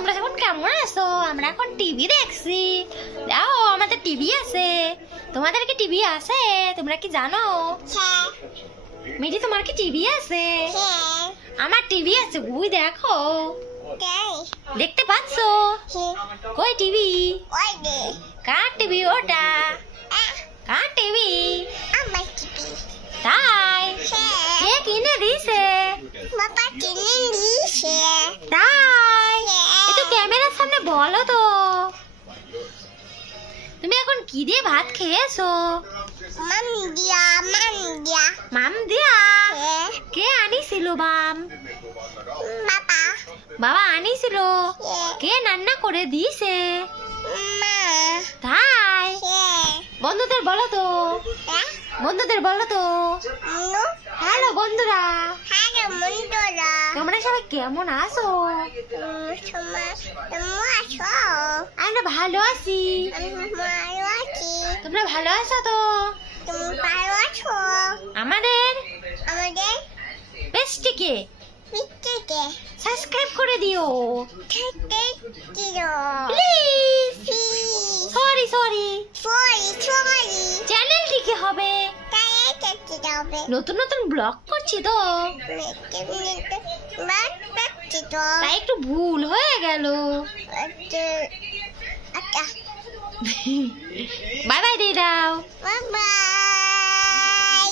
তোমরা যখন কেমন আছো? আমরা এখন টিভি দেখছি। যাও, আমাদের টিভি আছে। তোমাদের কি টিভি আছে? তোমরা কি জানো? মিঠি, তোমার কি টিভি আছে? আমার টিভি আছে, ওই দেখো। দেখতে পাচ্ছো? কই টিভি? কার টিভি ওটা? কার টিভি? তাই? কে কিনে দিছে? তাই? একটু ক্যামেরার সামনে বলো তো। তুমি এখন কি দিয়ে ভাত খেয়েছো? মাম দিয়া? কে আনিছিল মাম? বাবা আনিছিল। কে রান্না করে দিয়েছে? তাই? বন্ধুদের বলো তো। বন্ধুদের বলো তো। হ্যালো বন্ধুরা। তোমরা সবাই কেমন আছো? আমরা ভালো আছি। তোমরা ভালো আছো তো? আমাদের পেজটিকে সাবস্ক্রাইব করে দিও প্লিজ। সরি চ্যানেলটিকে হবে নতুন নতুন ব্লগ করছি তো, তাই একটু ভুল হয়ে গেল। বাই বাই দিয়ে দাও।